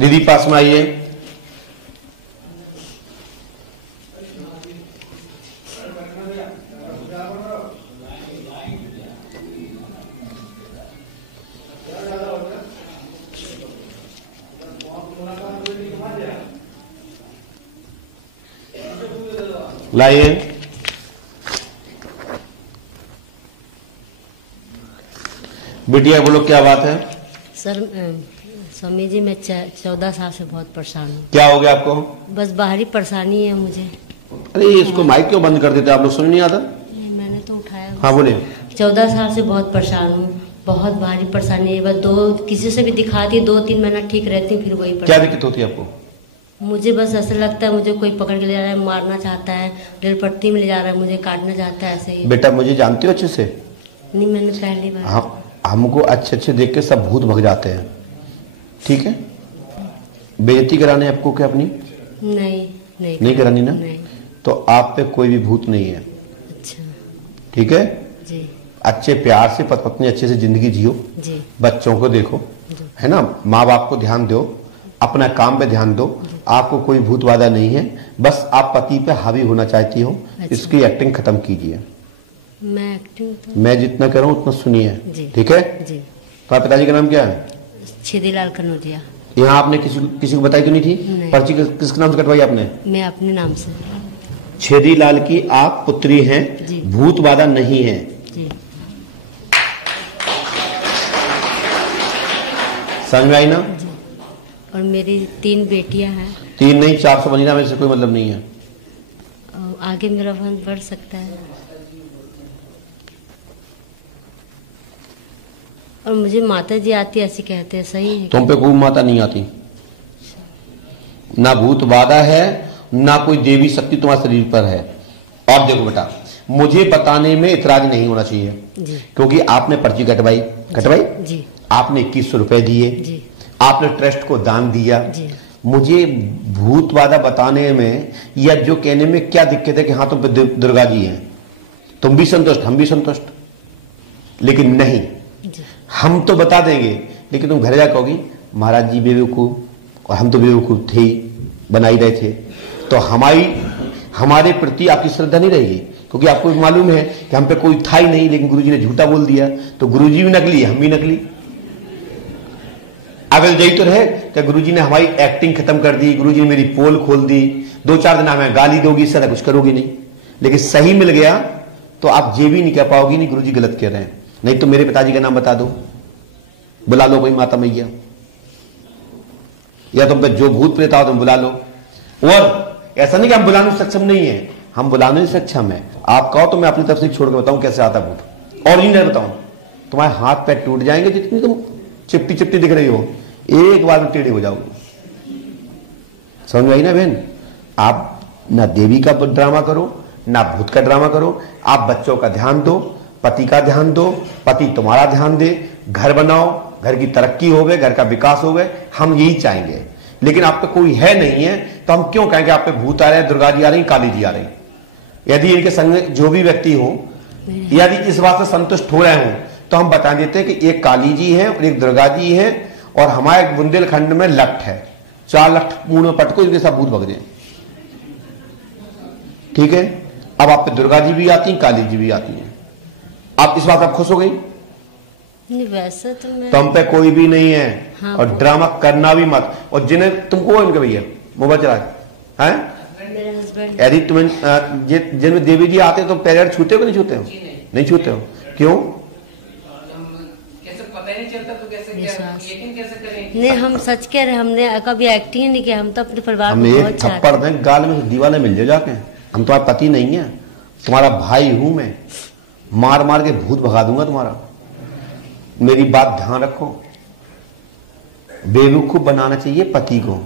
दीदी पास में आइए। लाइए। बिटिया बोलो क्या बात है? सर स्वामी जी मैं 14 साल से बहुत परेशान हूँ। क्या हो गया आपको? बस बाहरी परेशानी है मुझे। अरे इसको माइक क्यों बंद कर देते आप लोग? सुन नहीं आता? मैंने तो उठाया। हाँ बोले। 14 साल से बहुत परेशान हूँ, बहुत भारी परेशानी है। बस किसी से भी दिखाती है 2-3 महीना ठीक रहती हूँ, फिर वही क्या दिक्कत होती है आपको? मुझे बस ऐसा लगता है मुझे कोई पकड़ के ले जा रहा है, मारना चाहता है, रेल पट्टी में ले जा रहा है, मुझे काटना चाहता है, ऐसे ही। बेटा मुझे जानते हो अच्छे से? नहीं, मैंने पहली बार। हाँ, हमको अच्छे देख के सब भूत भग जाते हैं, ठीक है? बेइज्जती कराने आपको क्या अपनी? नहीं करानी ना? नहीं। तो आप पे कोई भी भूत नहीं है। अच्छा। ठीक है जी। अच्छे प्यार से पत्नी अच्छे से जिंदगी जियो जी। बच्चों को देखो, है ना? माँ बाप को ध्यान दो, अपना काम पे ध्यान दो। आपको कोई भूत वादा नहीं है, बस आप पति पे हावी होना चाहती हो। अच्छा। इसकी एक्टिंग खत्म कीजिए। मैं एक्टिंग तो मैं जितना कह रहा हूँ उतना सुनिए, ठीक है? जी। तुम्हारे पिताजी का नाम क्या है? छेदीलाल कनौजिया। यहाँ आपने किसी को बताई तो नहीं थी? नहीं। पर्ची किसके नाम से कटवाई आपने? मैं अपने नाम से। छेदीलाल की आप पुत्री हैं, भूत वादा नहीं है। जी। समझ में आई ना? जी। और मेरी 3 बेटियां हैं। 3 नहीं 400 महीना में से कोई मतलब नहीं है। आगे मेरा वंश बढ़ सकता है। और मुझे माता जी आती ऐसी कहते हैं, सही है? तुम पे कोई माता नहीं आती, ना भूत बाधा है, ना कोई देवी शक्ति तुम्हारे शरीर पर है। और देखो बेटा, मुझे बताने में इतराज नहीं होना चाहिए जी। क्योंकि आपने पर्ची कटवाई जी। आपने 2100 रुपए दिए जी। आपने ट्रस्ट को दान दिया जी। मुझे भूत बाधा बताने में या जो कहने में क्या दिक्कत है कि हाँ तुम पे दुर्गा जी हैं, तुम भी संतुष्ट हम भी संतुष्ट, लेकिन नहीं जी। हम तो बता देंगे, लेकिन तुम घर जाकर कहोगी महाराज जी बेवकूफ और हम तो बेवकूफ थे ही, बनाई रहे थे। तो हमारे प्रति आपकी श्रद्धा नहीं रहेगी क्योंकि आपको भी मालूम है कि हम पे कोई था ही नहीं, लेकिन गुरुजी ने झूठा बोल दिया, तो गुरुजी भी नकली हम भी नकली। अगर यही तो रहे कि गुरुजी ने हमारी एक्टिंग खत्म कर दी, गुरुजी ने मेरी पोल खोल दी, 2-4 दिन हमें गाली दोगी, इससे कुछ करोगी नहीं, लेकिन सही मिल गया तो आप ये भी नहीं कह पाओगी नहीं गुरुजी गलत कह रहे हैं। नहीं तो मेरे पिताजी का नाम बता दो, बुला लो भाई माता मैया, या तुम पे जो भूत प्रेत आओ तुम बुला लो। और ऐसा नहीं कि हम बुलाने में सक्षम नहीं है, हम बुलाने में सक्षम है। आप कहो तो मैं अपनी तरफ से छोड़ के बताऊं कैसे आता भूत, और नहीं बताऊं, तुम्हारे हाथ पैर टूट जाएंगे, जितनी तुम चिपटी चिपटी दिख रही हो एक बार में टेढ़े हो जाओगे। समझ में आई ना बहन? आप ना देवी का ड्रामा करो ना भूत का ड्रामा करो, आप बच्चों का ध्यान दो, पति का ध्यान दो, पति तुम्हारा ध्यान दे, घर बनाओ, घर की तरक्की होवे, घर का विकास होवे, हम यही चाहेंगे। लेकिन आप पे कोई है नहीं है तो हम क्यों कहेंगे आप पे भूत आ रहे हैं, दुर्गा जी आ रही, काली जी आ रही? यदि इनके संग जो भी व्यक्ति हो यदि इस बात से संतुष्ट हो रहे हो तो हम बता देते हैं कि एक काली जी है और एक दुर्गा जी है, और हमारे बुंदेलखंड में लठ है, 4 लठ पूर्ण पटको इनके सब भूत भग जाए। ठीक है? अब आप पे दुर्गा जी भी आती हैं, काली जी भी आती हैं। आप इस बात आप खुश हो गई? नहीं, वैसे तो मैं हम पे कोई भी नहीं है। हाँ, और ड्रामा करना भी मत। और जिन्हें तुमको इनके भैया मोबाइल चला है मेरे हस्बैंड, यदि तुम्हें जिनमें देवी जी आते तो पैर छूते हो कि नहीं छूते हो? नहीं छूते हो, क्यों? नहीं, हम सच कह रहे, हमने कभी एक्टिंग नहीं किया, हम तो अपने परिवार हम एक थप्पड़ दें गाल में दीवाने मिल जाए जाके। हम तुम्हारा पति नहीं है, तुम्हारा भाई हूं मैं, मार मार के भूत भगा दूंगा तुम्हारा। मेरी बात ध्यान रखो, बेवकूफ बनाना चाहिए पति को,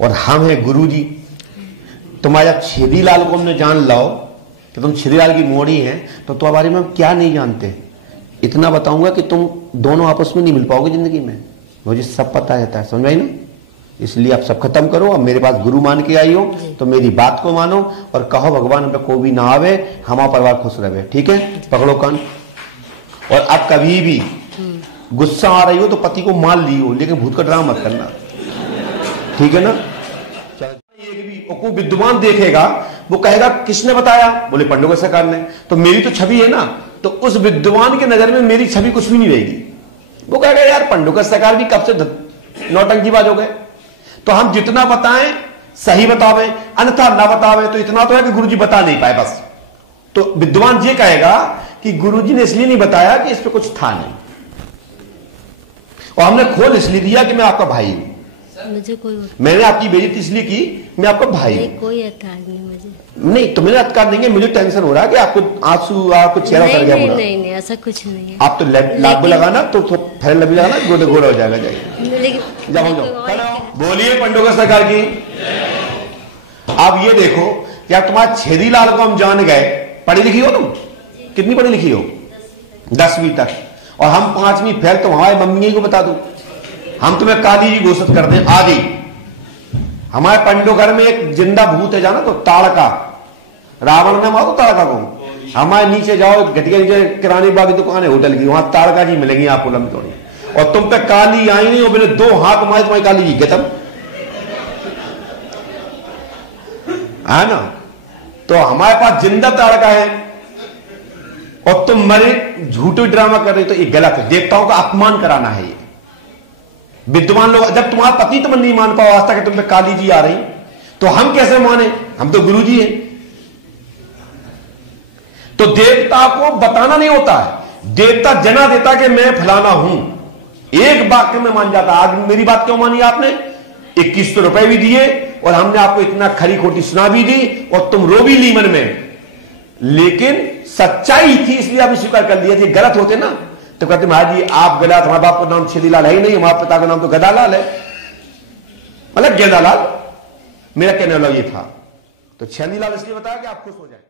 और हम है गुरु जी। तुम्हारा छेदीलाल को हमने जान लाओ कि तुम छेदीलाल की मोड़ी हैं, तो तुम्हारे बारे में हम क्या नहीं जानते। इतना बताऊंगा कि तुम दोनों आपस में नहीं मिल पाओगे जिंदगी में, मुझे सब पता रहता है। समझ आई ना? इसलिए आप सब खत्म करो। अब मेरे पास गुरु मान के आई हो तो मेरी बात को मानो और कहो भगवान हम पे कोई भी ना आवे, हमारा परिवार खुश रहे। ठीक है? पकड़ो कान। और अब कभी भी गुस्सा आ रही हो तो पति को मान लियो, लेकिन भूत का ड्रामा मत करना। ठीक है ना। एक भी को विद्वान देखेगा, वो कहेगा किसने बताया, बोले पांडुका सरकार ने, तो मेरी तो छवि है ना, तो उस विद्वान के नजर में मेरी छवि कुछ भी नहीं रहेगी। वो कहेगा यार पांडुका सरकार भी कब से नौटंकीबाज हो गए। तो हम जितना बताएं सही बतावे, अन्यथा ना बतावे, तो इतना तो है कि गुरुजी बता नहीं पाए बस। तो विद्वान ये कहेगा कि गुरुजी ने इसलिए नहीं बताया कि इस पे कुछ था नहीं, और हमने खोल इसलिए दिया कि मैं आपका भाई हूं। मुझे कोई, मैंने आपकी बेइज्जती इसलिए की, मैं आपका भाई हूं। कोई अधिकार नहीं मुझे। नहीं तो मेरे अधिकार नहीं है, मुझे टेंशन हो रहा है कि आपको आंसू, आपको चेहरा उतर गया। नहीं ऐसा कुछ नहीं है। आप तो लागू लगाना, तो फेर लबी लगाना, गोरे गोरा हो जाएगा। जाइए जाओ। बोलिए पांडुका सरकार की। अब ये देखो क्या तुम्हारे छेदीलाल को हम जान गए, पढ़ी लिखी हो तुम, कितनी पढ़ी लिखी हो, 10वीं तक, और हम 5वीं फेल, तो हमारे मम्मी को बता दो, हम तुम्हें काली जी घोषित कर दें आ गई। हमारे पंडोघर में एक जिंदा भूत है जाना, तो ताड़का, रावण ने मारो ताड़का को। हमारे नीचे जाओ, घटिया नीचे किराने बाग की दुकान है होटल की, वहां ताड़का जी मिलेंगी आपको लंबी थोड़ी, और तुम पे काली आई नहीं, और मेरे 2 हाथ मारे तुम्हारी काली जी खत्म है ना। तो हमारे पास जिंदा ताड़का है, और तुम मरे झूठे ड्रामा कर रहे, तो ये गलत है, देवताओं का अपमान कराना है ये। विद्वान लोग, जब तुम्हारा पति तुम नहीं मान पाओ आज तक कि तुम पे काली जी आ रही, तो हम कैसे माने, हम तो गुरु जी हैं। तो देवता को बताना नहीं होता है, देवता जना देता कि मैं फलाना हूं, एक वाक्य में मान जाता। आज मेरी बात क्यों मानी आपने, 21 रुपए भी दिए, और हमने आपको इतना खरी खोटी सुना भी दी, और तुम रो भी ली मन में, लेकिन सच्चाई थी इसलिए आपने स्वीकार कर लिया। ये गलत होते ना तो कहते महाराज जी आप गलत, हमारे बाप का नाम छेदीलाल है ही नहीं, हमारे पिता का नाम तो गदालाल है, मतलब गेदालाल। मेरा कहने वाला ये था, तो छेदीलाल इसलिए बताया कि आप खुश हो जाए।